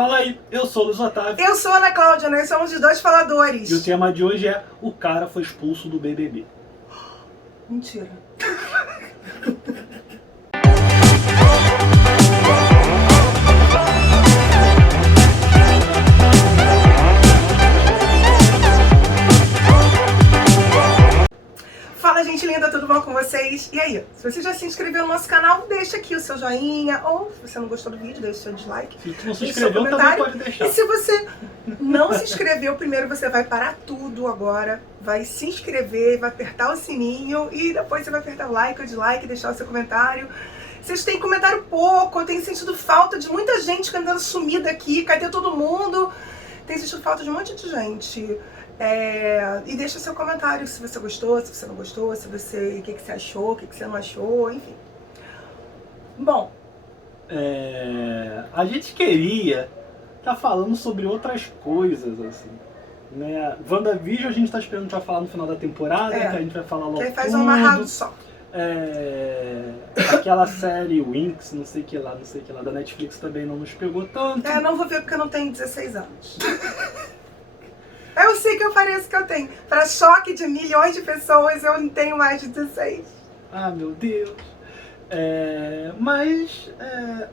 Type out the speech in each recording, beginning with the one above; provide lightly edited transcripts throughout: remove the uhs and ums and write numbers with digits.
Fala aí, eu sou o Luiz Otávio. Eu sou a Ana Cláudia, nós somos os dois faladores. E o tema de hoje é: o cara foi expulso do BBB. Mentira. Fala, gente linda, tudo bom com vocês? E aí, se você já se inscreveu no nosso canal, deixa aqui o seu joinha, ou se você não gostou do vídeo, deixa o seu dislike. Se não se inscreveu, também pode deixar. E se você não se inscreveu, primeiro você vai parar tudo agora, vai se inscrever, vai apertar o sininho e depois você vai apertar o like ou dislike, deixar o seu comentário. Vocês têm comentário pouco, eu tenho sentido falta de muita gente que andando sumida aqui, cadê todo mundo? Tenho sentido falta de um monte de gente. E deixa seu comentário se você gostou, se você não gostou, se você, o que você achou, o que você não achou, enfim. Bom. A gente queria estar falando sobre outras coisas, assim. Né? WandaVision a gente está esperando pra falar no final da temporada, que a gente vai falar logo. Que aí faz um amarrado só. Aquela série Winx, não sei que lá, da Netflix também não nos pegou tanto. Não vou ver porque eu não tenho 16 anos. Eu sei que eu pareço que eu tenho. Para choque de milhões de pessoas, eu não tenho mais de 16. Ah, meu Deus. Mas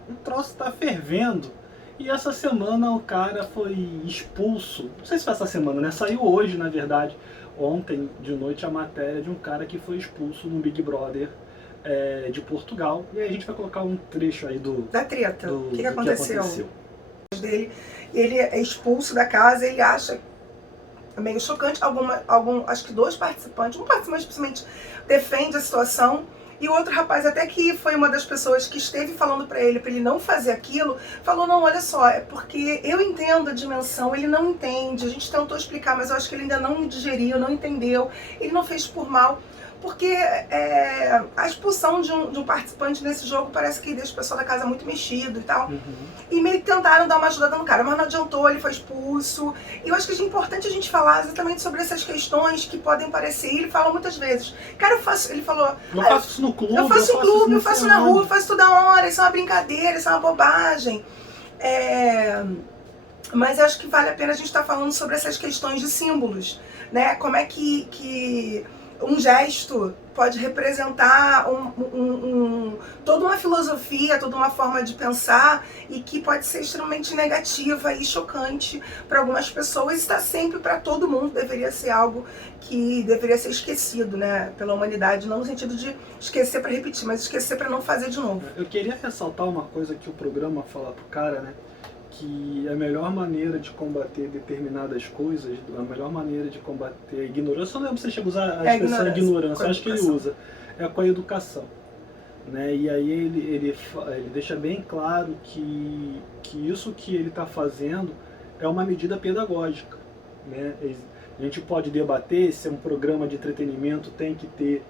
o troço tá fervendo. E essa semana o cara foi expulso. Não sei se foi essa semana, né? Saiu hoje, na verdade. Ontem de noite a matéria de um cara que foi expulso no Big Brother de Portugal. E aí a gente vai colocar um trecho aí da treta. O que aconteceu? Ele é expulso da casa, ele acha meio chocante. Acho que dois participantes, um participante principalmente defende a situação, e o outro rapaz, até que foi uma das pessoas que esteve falando pra ele não fazer aquilo, falou: não, olha só, é porque eu entendo a dimensão, ele não entende, a gente tentou explicar, mas eu acho que ele ainda não digeriu, não entendeu, ele não fez por mal. Porque a expulsão de um participante nesse jogo parece que deixa o pessoal da casa muito mexido e tal. Uhum. E meio que tentaram dar uma ajudada no cara, mas não adiantou, ele foi expulso. E eu acho que é importante a gente falar exatamente sobre essas questões que podem parecer. E ele fala muitas vezes: cara, ele falou: eu faço isso no clube, eu faço em clube, eu faço na rua, eu faço toda hora, isso é uma brincadeira, isso é uma bobagem. Mas eu acho que vale a pena a gente estar falando sobre essas questões de símbolos, né? Como é que um gesto pode representar toda uma filosofia, toda uma forma de pensar, e que pode ser extremamente negativa e chocante para algumas pessoas, e está sempre para todo mundo. Deveria ser algo que deveria ser esquecido, né, pela humanidade, não no sentido de esquecer para repetir, mas esquecer para não fazer de novo. Eu queria ressaltar uma coisa que o programa fala pro cara, né? Que a melhor maneira de combater determinadas coisas, a melhor maneira de combater a ignorância, eu não lembro se você chega a usar a expressão ignorância, eu acho que ele usa, é com a educação. Né? E aí ele deixa bem claro que isso que ele está fazendo é uma medida pedagógica. Né? A gente pode debater se um programa de entretenimento tem que ter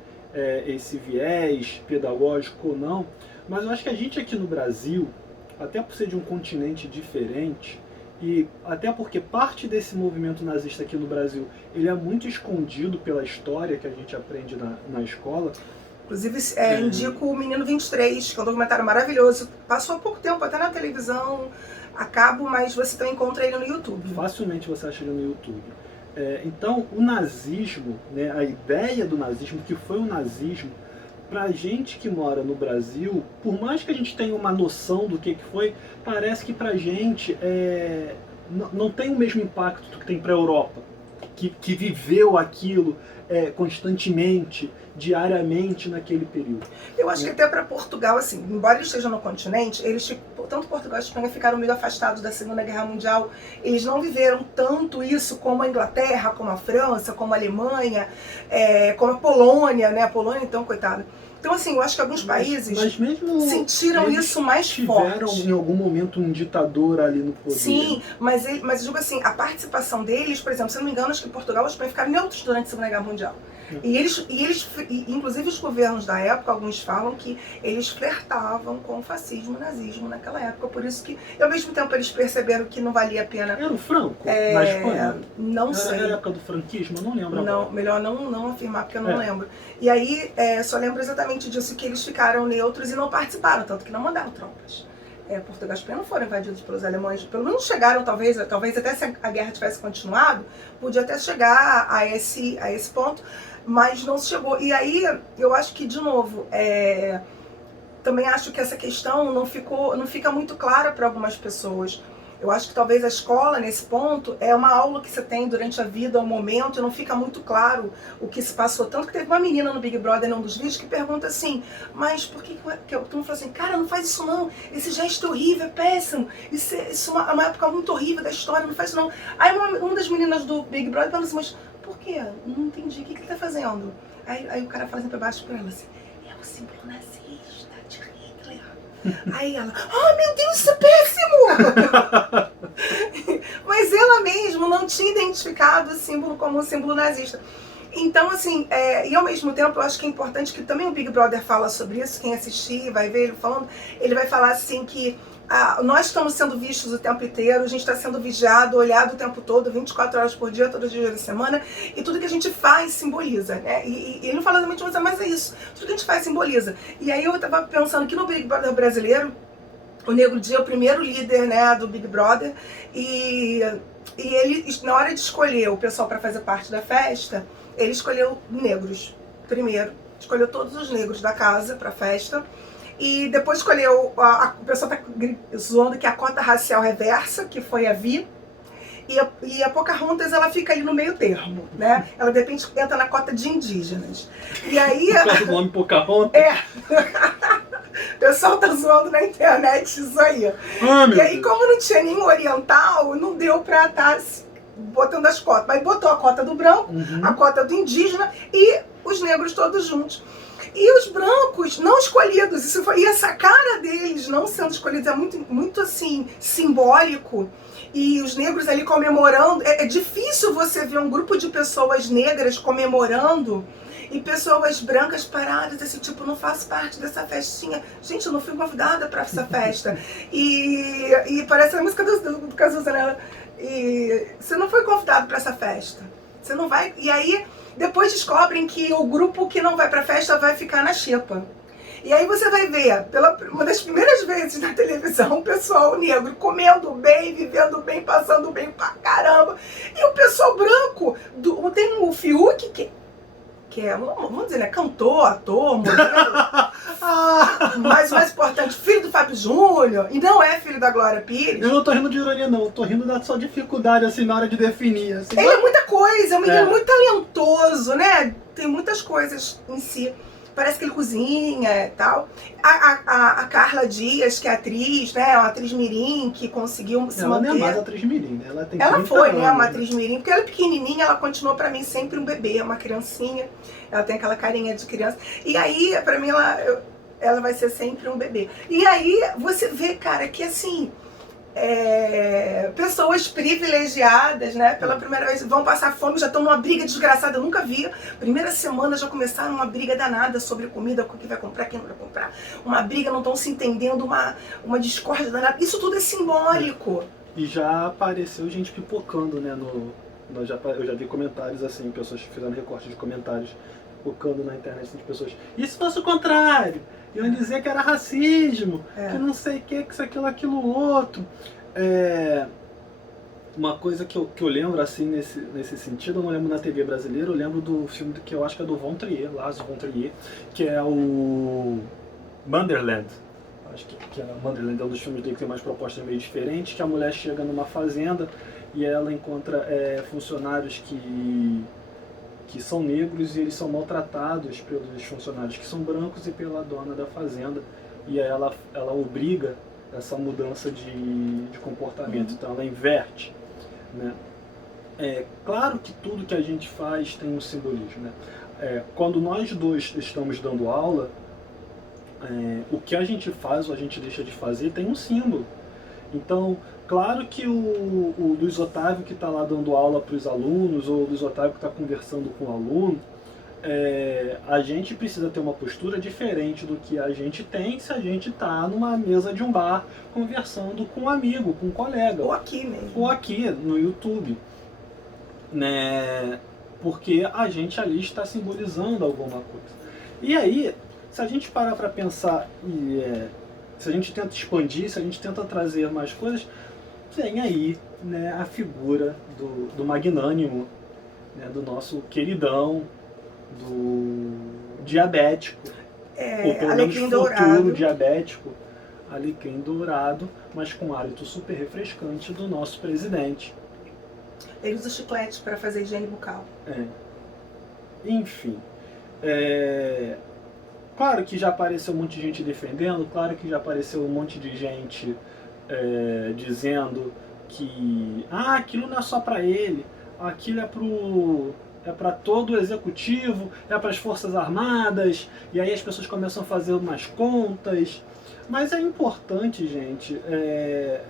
esse viés pedagógico ou não, mas eu acho que a gente aqui no Brasil, até por ser de um continente diferente, e até porque parte desse movimento nazista aqui no Brasil, ele é muito escondido pela história que a gente aprende na escola. Inclusive, indico o Menino 23, que é um documentário maravilhoso. Passou há pouco tempo, até na televisão, a cabo, mas você também encontra ele no YouTube. Facilmente você acha ele no YouTube. Então, o nazismo, né, a ideia do nazismo, que foi o nazismo, pra gente que mora no Brasil, por mais que a gente tenha uma noção do que foi, parece que pra gente não tem o mesmo impacto que tem pra Europa, que viveu aquilo constantemente, diariamente naquele período. Eu acho que até para Portugal, assim, embora eles estejam no continente, tanto Portugal e Espanha ficaram meio afastados da Segunda Guerra Mundial, eles não viveram tanto isso como a Inglaterra, como a França, como a Alemanha, como a Polônia, né? A Polônia, então, coitada. Então, assim, eu acho que alguns países sentiram isso mais forte. Tiveram em algum momento um ditador ali no poder. Sim, mas eu digo assim, a participação deles, por exemplo, se eu não me engano, acho que Portugal e Espanha ficaram neutros durante a Segunda Guerra Mundial. E inclusive os governos da época, alguns falam que eles flertavam com o fascismo e o nazismo naquela época, por isso que, ao mesmo tempo, eles perceberam que não valia a pena. Era o Franco na Espanha? Não sei. Era a época do franquismo? Eu não lembro agora. Não, melhor não afirmar, porque eu não lembro. E aí, só lembro exatamente disso, que eles ficaram neutros e não participaram, tanto que não mandaram tropas. Portugal e Espanha não foram invadidos pelos alemães, pelo menos chegaram, talvez até se a guerra tivesse continuado, podia até chegar a esse ponto, mas não se chegou. E aí, eu acho que, de novo, também acho que essa questão não fica muito clara para algumas pessoas. Eu acho que talvez a escola, nesse ponto, é uma aula que você tem durante a vida, um momento, e não fica muito claro o que se passou. Tanto que teve uma menina no Big Brother, num dos vídeos, que pergunta assim, mas por que eu tô falando assim, cara, não faz isso não, esse gesto é horrível, é péssimo, isso é uma época muito horrível da história, não faz isso não. Aí uma das meninas do Big Brother pergunta assim, mas por quê? Não entendi, o que ele tá fazendo? Aí o cara fala assim pra baixo pra ela assim, é o símbolo nazista de Hitler. Aí ela, meu Deus, isso é péssimo! Mas ela mesma não tinha identificado o símbolo como um símbolo nazista. Então, assim, e ao mesmo tempo eu acho que é importante que também o Big Brother fala sobre isso, quem assistir vai ver ele falando, ele vai falar assim que nós estamos sendo vistos o tempo inteiro, a gente está sendo vigiado, olhado o tempo todo, 24 horas por dia, todos os dias da semana, e tudo que a gente faz simboliza, né? E ele não fala exatamente, mas é isso, tudo que a gente faz simboliza. E aí eu estava pensando que no Big Brother brasileiro, o Nego Di é o primeiro líder, né, do Big Brother, e ele, na hora de escolher o pessoal para fazer parte da festa, ele escolheu negros primeiro, escolheu todos os negros da casa para a festa, e depois escolheu, o pessoal tá zoando que a cota racial reversa, que foi a Vi, e a Pocahontas, ela fica ali no meio termo, né? Ela, de repente, entra na cota de indígenas. E aí... O nome Pocahontas? O pessoal tá zoando na internet isso aí. E aí, como não tinha nenhum oriental, não deu pra estar botando as cotas. Mas botou a cota do branco, a cota do indígena e os negros todos juntos. E os brancos não escolhidos, e essa cara deles não sendo escolhidos é muito, muito assim, simbólico. E os negros ali comemorando, é difícil você ver um grupo de pessoas negras comemorando e pessoas brancas paradas, assim, tipo, não faço parte dessa festinha. Gente, eu não fui convidada para essa festa. E parece a música do Cazuza, né? E você não foi convidado para essa festa. Você não vai... E aí, depois descobrem que o grupo que não vai pra festa vai ficar na xepa. E aí você vai ver, uma das primeiras vezes na televisão, o pessoal negro comendo bem, vivendo bem, passando bem pra caramba. E o pessoal branco, tem o Fiuk, que é, vamos dizer, né, cantor, ator, modelo. Mas o mais importante, filho do Fábio Júnior, e não é filho da Glória Pires. Eu não tô rindo de ironia, não. Eu tô rindo da sua dificuldade, assim, na hora de definir. Assim, ele é muita coisa, é um menino muito talentoso, né? Tem muitas coisas em si. Parece que ele cozinha e tal. A Carla Dias, que é atriz, né? Uma atriz mirim que conseguiu se manter. Ela não é mais atriz mirim, né? Ela foi, né? Uma atriz mirim. Porque ela é pequenininha, ela continua pra mim sempre um bebê, uma criancinha. Ela tem aquela carinha de criança. E aí, pra mim, ela vai ser sempre um bebê. E aí, você vê, cara, que assim... pessoas privilegiadas, né, pela primeira vez vão passar fome, já estão numa briga desgraçada, eu nunca vi. Primeira semana já começaram uma briga danada sobre comida, o que vai comprar, quem não vai comprar. Uma briga, não estão se entendendo, uma discórdia danada. Isso tudo é simbólico. E já apareceu gente pipocando, né, eu já vi comentários assim, pessoas fizeram recorte de comentários pipocando na internet assim, de pessoas. E se fosse o contrário? Iam dizer que era racismo, que não sei o que isso, aquilo, outro. Uma coisa que eu lembro, assim, nesse sentido, eu não lembro na TV brasileira, eu lembro do filme que eu acho que é do Von Trier, Lars von Trier, que é o Motherland. Acho que é Motherland, é um dos filmes dele que tem mais propostas meio diferentes, que a mulher chega numa fazenda e ela encontra funcionários que são negros e eles são maltratados pelos funcionários que são brancos e pela dona da fazenda, e aí ela obriga essa mudança de comportamento, então ela inverte, né? Claro que tudo que a gente faz tem um simbolismo, né? Quando nós dois estamos dando aula, o que a gente faz ou a gente deixa de fazer tem um símbolo. Então, claro que o Luiz Otávio que está lá dando aula para os alunos, ou o Luiz Otávio que está conversando com o aluno, a gente precisa ter uma postura diferente do que a gente tem se a gente está numa mesa de um bar conversando com um amigo, com um colega. Ou aqui mesmo. Ou aqui, no YouTube. Né? Porque a gente ali está simbolizando alguma coisa. E aí, se a gente parar para pensar se a gente tenta expandir, se a gente tenta trazer mais coisas, tem aí, né, a figura do magnânimo, né, do nosso queridão, do diabético, ou pelo menos futuro diabético, alecrim dourado, mas com hálito super refrescante do nosso presidente. Ele usa chiclete para fazer higiene bucal. Enfim. Claro que já apareceu um monte de gente defendendo, claro que já apareceu um monte de gente dizendo que aquilo não é só para ele, aquilo é para todo o executivo, é para as Forças Armadas, e aí as pessoas começam a fazer umas contas. Mas é importante, gente,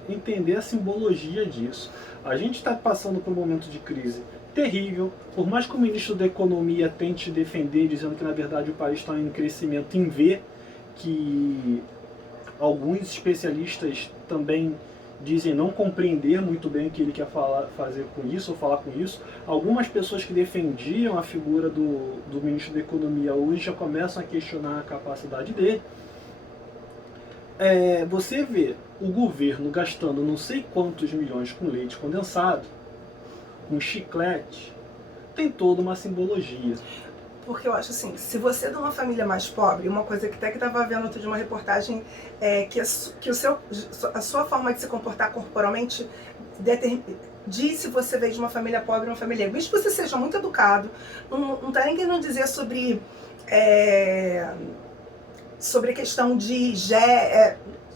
entender a simbologia disso. A gente está passando por um momento de crise terrível, por mais que o ministro da Economia tente defender, dizendo que na verdade o país está em crescimento, em ver que alguns especialistas também dizem não compreender muito bem o que ele quer fazer com isso, ou falar com isso. Algumas pessoas que defendiam a figura do ministro da Economia hoje já começam a questionar a capacidade dele. Você vê o governo gastando não sei quantos milhões com leite condensado, com chiclete, tem toda uma simbologia. Porque eu acho assim, se você é de uma família mais pobre, uma coisa que até que estava vendo outro de uma reportagem, que a sua forma de se comportar corporalmente diz se você veio de uma família pobre ou uma família rica. Mesmo que você seja muito educado, não está nem querendo dizer sobre a questão de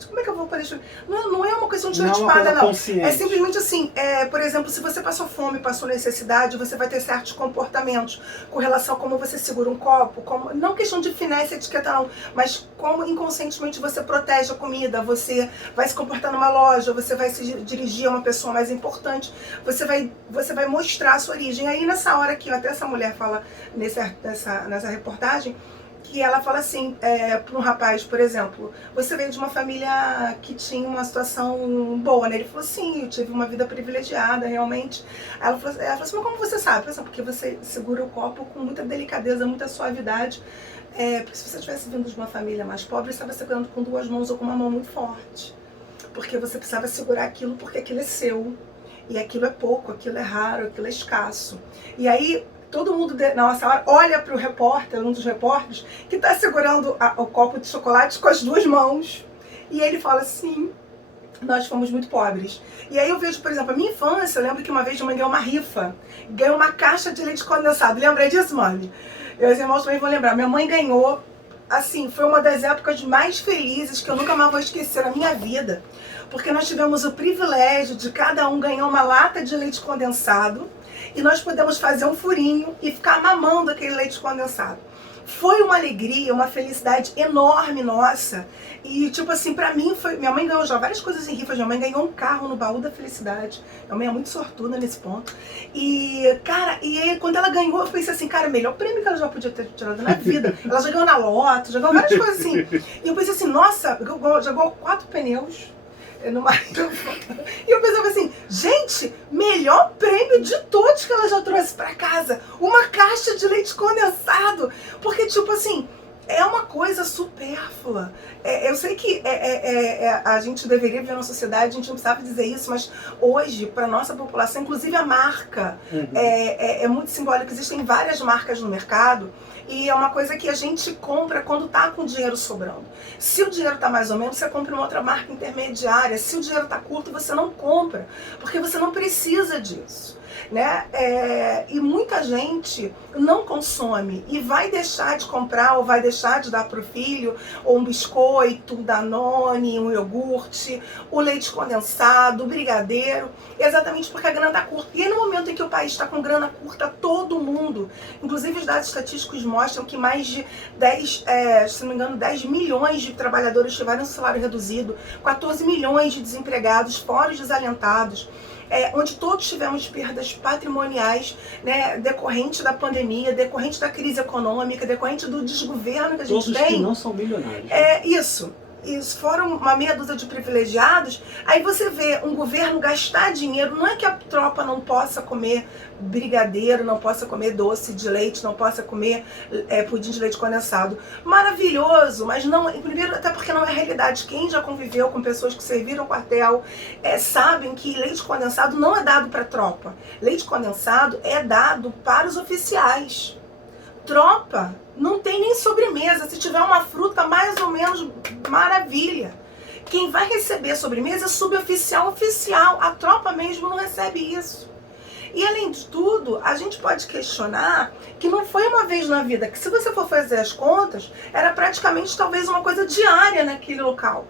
como é que eu vou poder explicar? Não é uma questão de estereotipada, não. É simplesmente assim, por exemplo, se você passou fome, passou necessidade, você vai ter certos comportamentos com relação a como você segura um copo, não questão de finesse, etiqueta não, mas como inconscientemente você protege a comida, você vai se comportar numa loja, você vai se dirigir a uma pessoa mais importante, você vai mostrar a sua origem. Aí nessa hora que até essa mulher fala nessa reportagem, que ela fala assim, para um rapaz, por exemplo, você veio de uma família que tinha uma situação boa, né? Ele falou, sim, eu tive uma vida privilegiada, realmente. Ela falou assim, mas como você sabe? Porque você segura o copo com muita delicadeza, muita suavidade. Porque se você tivesse vindo de uma família mais pobre, você estava segurando com duas mãos ou com uma mão muito forte. Porque você precisava segurar aquilo porque aquilo é seu. E aquilo é pouco, aquilo é raro, aquilo é escasso. E aí todo mundo na nossa hora olha para o repórter, um dos repórteres, que está segurando o copo de chocolate com as duas mãos. E ele fala assim, nós fomos muito pobres. E aí eu vejo, por exemplo, a minha infância, eu lembro que uma vez minha mãe ganhou uma rifa, ganhou uma caixa de leite condensado. Lembra disso, mãe? E os irmãos também vão lembrar. Minha mãe ganhou, assim, foi uma das épocas mais felizes que eu nunca mais vou esquecer na minha vida. Porque nós tivemos o privilégio de cada um ganhar uma lata de leite condensado, e nós pudemos fazer um furinho e ficar mamando aquele leite condensado. Foi uma alegria, uma felicidade enorme nossa. E tipo assim, pra mim foi... Minha mãe ganhou já várias coisas em rifas. Minha mãe ganhou um carro no baú da felicidade. Minha mãe é muito sortuda nesse ponto. E, cara, aí, quando ela ganhou, eu pensei assim, cara, melhor prêmio que ela já podia ter tirado na vida. Ela já ganhou na loto, já ganhou várias coisas assim. E eu pensei assim, nossa, já ganhou 4 pneus. E eu pensava assim, gente, melhor prêmio de todos que ela já trouxe pra casa, uma caixa de leite condensado, porque tipo assim, é uma coisa supérflua. Eu sei que a gente deveria viver numa sociedade, a gente não precisava dizer isso, mas hoje, para nossa população, inclusive a marca, é muito simbólico. Existem várias marcas no mercado, e é uma coisa que a gente compra quando está com o dinheiro sobrando. Se o dinheiro está mais ou menos, você compra uma outra marca intermediária. Se o dinheiro está curto, você não compra, porque você não precisa disso. Né? E muita gente não consome e vai deixar de comprar ou vai deixar de dar para o filho ou um biscoito, um Danone, um iogurte, o leite condensado, o brigadeiro, exatamente porque a grana está curta. E aí, no momento em que o país está com grana curta, todo mundo, inclusive os dados estatísticos mostram que mais de 10 milhões de trabalhadores tiveram salário reduzido, 14 milhões de desempregados, fora os desalentados, onde todos tivemos perdas patrimoniais, né, decorrente da pandemia, decorrente da crise econômica, decorrente do desgoverno que a gente tem. Todos que não são milionários. Isso. isso foram uma meia dúzia de privilegiados, aí você vê um governo gastar dinheiro, não é que a tropa não possa comer brigadeiro, não possa comer doce de leite, não possa comer pudim de leite condensado. Maravilhoso, mas não, primeiro até porque não é realidade. Quem já conviveu com pessoas que serviram quartel sabem que leite condensado não é dado para a tropa. Leite condensado é dado para os oficiais. Tropa não tem nem sobremesa. Se tiver uma fruta, mais ou menos, maravilha. Quem vai receber a sobremesa é suboficial oficial. A tropa mesmo não recebe isso. E além de tudo, a gente pode questionar que não foi uma vez na vida, que se você for fazer as contas, era praticamente talvez uma coisa diária naquele local.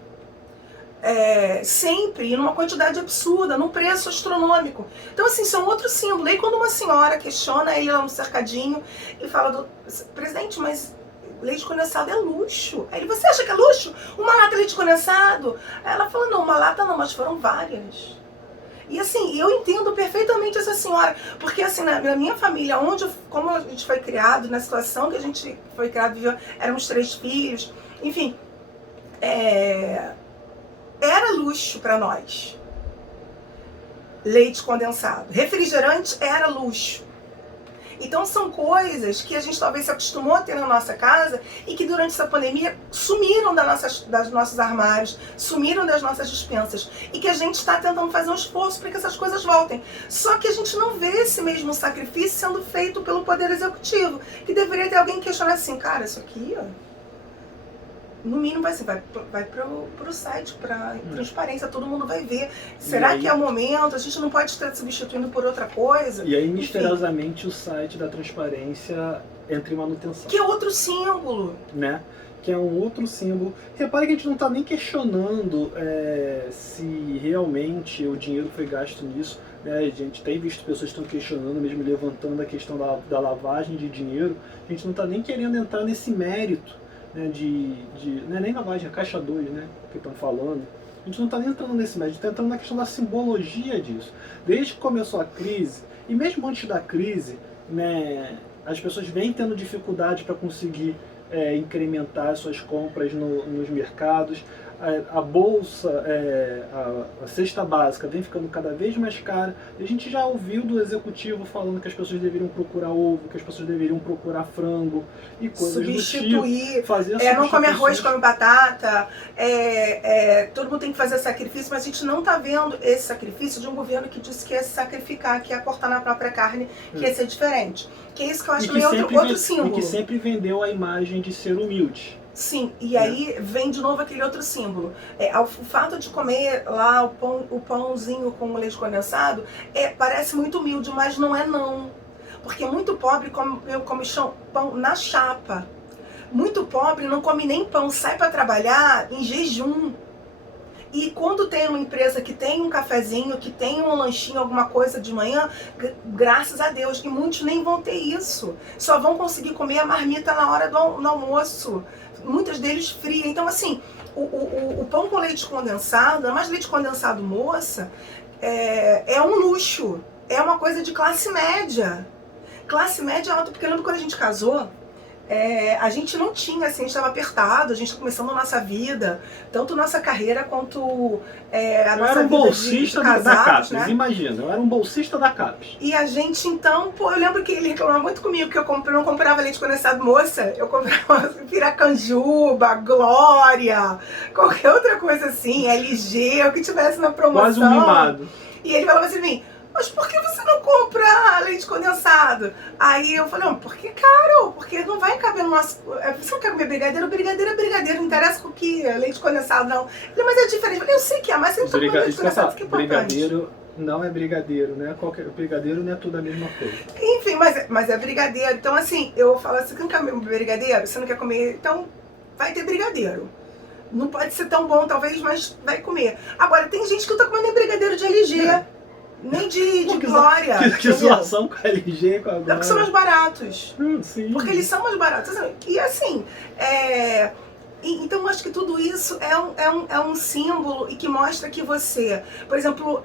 Sempre, numa quantidade absurda, num preço astronômico. Então, assim, são outros símbolos. Aí quando uma senhora questiona ele lá no cercadinho e fala, presidente, mas leite condensado é luxo. Aí ele, você acha que é luxo? Uma lata de leite condensado? Aí ela fala, não, uma lata não, mas foram várias. E assim, eu entendo perfeitamente essa senhora, porque assim, na minha família, como a gente foi criado, na situação que a gente foi criado, viveu, éramos 3 filhos, enfim, era luxo para nós. Leite condensado. Refrigerante era luxo. Então são coisas que a gente talvez se acostumou a ter na nossa casa e que durante essa pandemia sumiram das nossos armários, sumiram das nossas despensas. E que a gente está tentando fazer um esforço para que essas coisas voltem. Só que a gente não vê esse mesmo sacrifício sendo feito pelo Poder Executivo. Que deveria ter alguém que questionar assim, cara, isso aqui, ó, no mínimo vai pro site, pra transparência, todo mundo vai ver. Será que é o momento? A gente não pode estar substituindo por outra coisa? E aí, misteriosamente, o site da transparência entra em manutenção. Que é outro símbolo. Né? Que é um outro símbolo. Repare que a gente não está nem questionando se realmente o dinheiro foi gasto nisso. Né? A gente tem visto pessoas que estão questionando, mesmo levantando a questão da lavagem de dinheiro. A gente não está nem querendo entrar nesse mérito. Né, não é nem lavagem, é caixa 2, né, que estão falando. A gente não está nem entrando nesse mérito, a gente está entrando na questão da simbologia disso. Desde que começou a crise, e mesmo antes da crise, né, as pessoas vêm tendo dificuldade para conseguir incrementar suas compras nos mercados. A bolsa, a cesta básica vem ficando cada vez mais cara. E a gente já ouviu do executivo falando que as pessoas deveriam procurar ovo, que as pessoas deveriam procurar frango e coisas substituir, do tipo. Fazer não come arroz, come batata, todo mundo tem que fazer sacrifício, mas a gente não está vendo esse sacrifício de um governo que disse que ia se sacrificar, que ia cortar na própria carne, que ia ser diferente. Que é isso que eu acho também outro símbolo. E que sempre vendeu a imagem de ser humilde. Sim, e aí vem de novo aquele outro símbolo. O fato de comer lá o pãozinho com leite condensado parece muito humilde, mas não é não. Porque muito pobre come pão na chapa. Muito pobre não come nem pão, sai para trabalhar em jejum. E quando tem uma empresa que tem um cafezinho, que tem um lanchinho, alguma coisa de manhã, graças a Deus, e muitos nem vão ter isso. Só vão conseguir comer a marmita na hora do almoço. Muitos deles fria. Então, assim, o pão com leite condensado, é mais leite condensado moça, é um luxo. É uma coisa de classe média. Classe média alta, porque eu lembro quando a gente casou, a gente não tinha, assim, a gente estava apertado, a gente estava começando a nossa vida, tanto nossa carreira quanto a nossa vida. Eu era um bolsista da CAPES, né? Imagina, eu era um bolsista da CAPES. E a gente, então, eu lembro que ele reclamava muito comigo que eu não comprava leite condensado moça, eu comprava Piracanjuba, Glória, qualquer outra coisa assim, LG, o que tivesse na promoção. Quase um mimado. E ele falava assim pra mim, mas por que você não compra leite condensado? Aí eu falei, porque é caro, porque não vai caber no nosso... Você não quer comer brigadeiro? Brigadeiro é brigadeiro, não interessa com o que leite condensado, não. Eu falei, mas é diferente. Eu falei, eu sei que mas você não tá comendo leite condensado, que é importante. Brigadeiro não é brigadeiro, né? Brigadeiro não é tudo a mesma coisa. Enfim, mas é brigadeiro. Então, assim, eu falo assim, você não quer comer brigadeiro? Você não quer comer? Então, vai ter brigadeiro. Não pode ser tão bom, talvez, mas vai comer. Agora, tem gente que não tá comendo nem brigadeiro de LG. Nem de Glória. Que zoação com a LG, com a Glória. Porque são mais baratos. Sim. Porque eles são mais baratos. E assim, então eu acho que tudo isso é um símbolo e que mostra que você, por exemplo,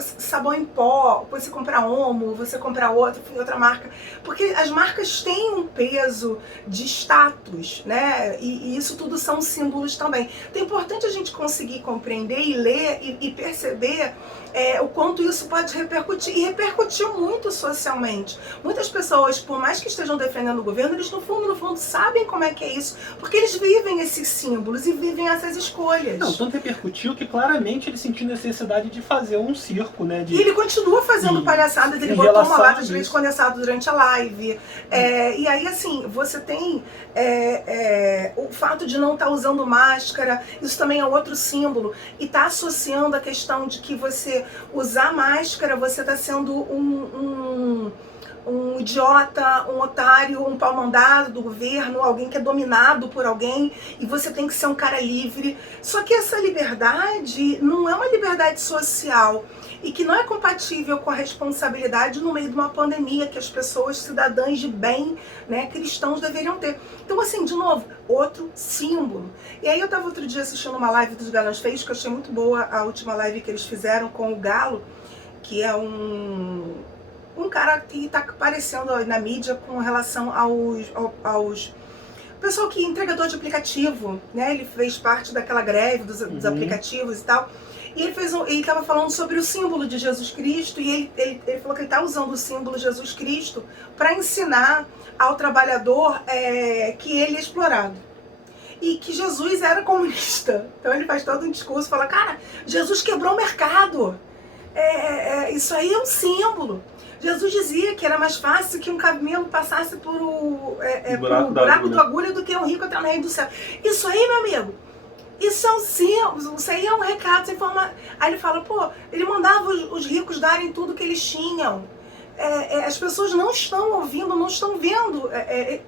sabão em pó, você comprar Omo, você comprar outra marca, porque as marcas têm um peso de status, né? E isso tudo são símbolos também. Então é importante a gente conseguir compreender e ler e perceber o quanto isso pode repercutir, e repercutiu muito socialmente. Muitas pessoas, por mais que estejam defendendo o governo, eles no fundo sabem como é que é isso, porque eles vivem esses símbolos e vivem essas escolhas. Não, tanto repercutiu que claramente ele sentiu necessidade de fazer um circo, né? E ele continua fazendo palhaçadas, ele botou uma lata de leite condensado durante a live. E aí, assim, você tem o fato de não estar usando máscara, isso também é outro símbolo, e está associando a questão de que você usar máscara, você está sendo um idiota, um otário, um pau-mandado do governo, alguém que é dominado por alguém, e você tem que ser um cara livre. Só que essa liberdade não é uma liberdade social, e que não é compatível com a responsabilidade no meio de uma pandemia que as pessoas, cidadãs de bem, né, cristãos, deveriam ter. Então, assim, de novo, outro símbolo. E aí eu estava outro dia assistindo uma live dos Galãs Feios, que eu achei muito boa a última live que eles fizeram com o Galo, que é um cara que está aparecendo na mídia com relação aos pessoal que é entregador de aplicativo, né? Ele fez parte daquela greve dos aplicativos e tal. E ele estava falando sobre o símbolo de Jesus Cristo, e ele falou que ele está usando o símbolo de Jesus Cristo para ensinar ao trabalhador que ele é explorado. E que Jesus era comunista. Então ele faz todo um discurso, fala, cara, Jesus quebrou o mercado. Isso aí é um símbolo. Jesus dizia que era mais fácil que um camelo passasse por buraco da agulha do que um rico entrar no reino do céu. Isso aí, meu amigo, isso é um símbolo, isso aí é um recado, isso é Aí ele fala, ele mandava os ricos darem tudo que eles tinham. As pessoas não estão ouvindo, não estão vendo,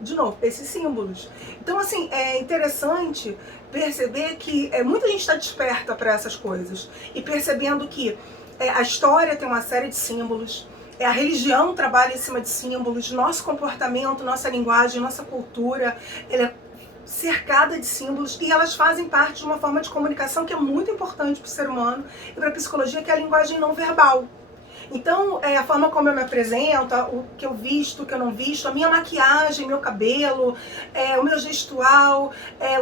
de novo, esses símbolos. Então, assim, é interessante perceber que muita gente está desperta para essas coisas. E percebendo que a história tem uma série de símbolos, a religião trabalha em cima de símbolos, nosso comportamento, nossa linguagem, nossa cultura, ela é cercada de símbolos, e elas fazem parte de uma forma de comunicação que é muito importante para o ser humano e para a psicologia, que é a linguagem não verbal. Então, a forma como eu me apresento, o que eu visto, o que eu não visto, a minha maquiagem, meu cabelo, o meu gestual,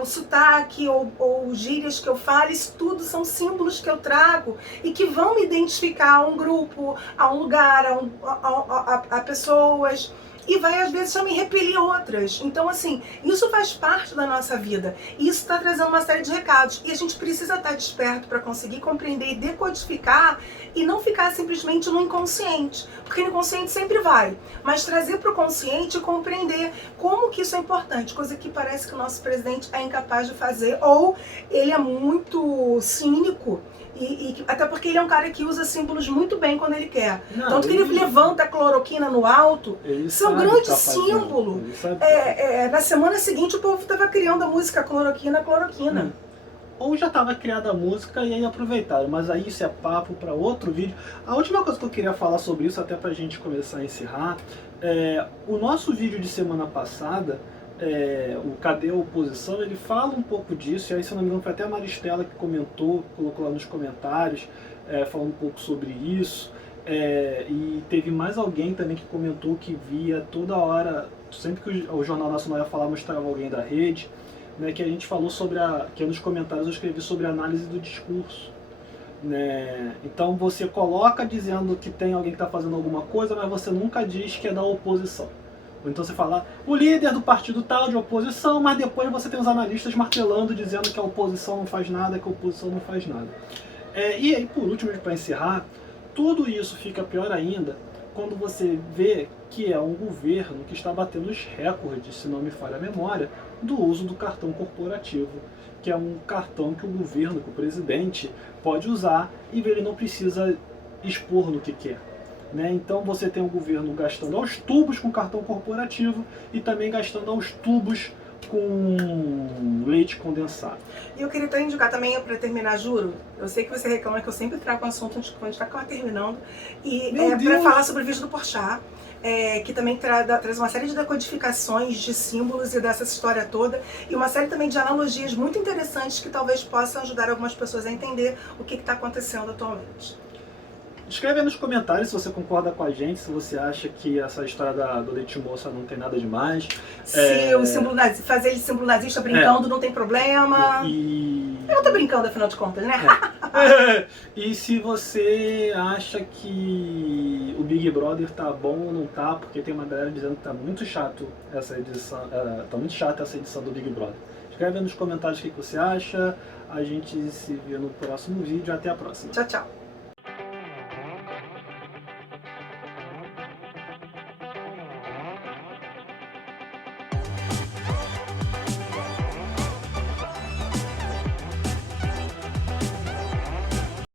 o sotaque ou gírias que eu falo, isso tudo são símbolos que eu trago e que vão me identificar a um grupo, a um lugar, a pessoas. E vai, às vezes, também repelir outras. Então, assim, isso faz parte da nossa vida. E isso está trazendo uma série de recados. E a gente precisa estar desperto para conseguir compreender e decodificar e não ficar simplesmente no inconsciente. Porque no inconsciente sempre vai. Mas trazer para o consciente e compreender como que isso é importante. Coisa que parece que o nosso presidente é incapaz de fazer. Ou ele é muito cínico. Até porque ele é um cara que usa símbolos muito bem quando ele quer. Tanto que ele levanta a cloroquina no alto. Isso é um grande símbolo. Na semana seguinte o povo estava criando a música Cloroquina, Cloroquina. Ou já estava criada a música e aí aproveitaram. Mas aí isso é papo para outro vídeo. A última coisa que eu queria falar sobre isso, até para a gente começar a encerrar, o nosso vídeo de semana passada, o Cadê a Oposição, ele fala um pouco disso, e aí, se eu não me engano, foi até a Maristela que comentou, colocou lá nos comentários, falando um pouco sobre isso, e teve mais alguém também que comentou que via toda hora, sempre que o Jornal Nacional ia falar, mostrava alguém da rede, né, que a gente falou sobre que nos comentários eu escrevi sobre a análise do discurso. Né? Então você coloca dizendo que tem alguém que está fazendo alguma coisa, mas você nunca diz que é da oposição. Ou então você fala, o líder do partido tal de oposição, mas depois você tem os analistas martelando, dizendo que a oposição não faz nada, que a oposição não faz nada. E aí, por último, para encerrar, tudo isso fica pior ainda quando você vê que é um governo que está batendo os recordes, se não me falha a memória, do uso do cartão corporativo, que é um cartão que o governo, que o presidente pode usar e ele não precisa expor no que quer. Né? Então você tem o governo gastando aos tubos com cartão corporativo e também gastando aos tubos com leite condensado. E eu queria até indicar também, para terminar, juro, eu sei que você reclama que eu sempre trago um assunto quando a gente está terminando, e para falar sobre o vídeo do Porchat, que também traz uma série de decodificações de símbolos e dessa história toda, e uma série também de analogias muito interessantes que talvez possam ajudar algumas pessoas a entender o que está acontecendo atualmente. Escreve aí nos comentários se você concorda com a gente, se você acha que essa história do leite moça não tem nada demais. Se o símbolo fazer ele símbolo nazista brincando não tem problema. Eu não tô brincando, afinal de contas, né? E se você acha que o Big Brother tá bom ou não tá, porque tem uma galera dizendo que tá muito chato essa edição, tá muito chata essa edição do Big Brother. Escreve aí nos comentários o que você acha. A gente se vê no próximo vídeo. Até a próxima. Tchau, tchau.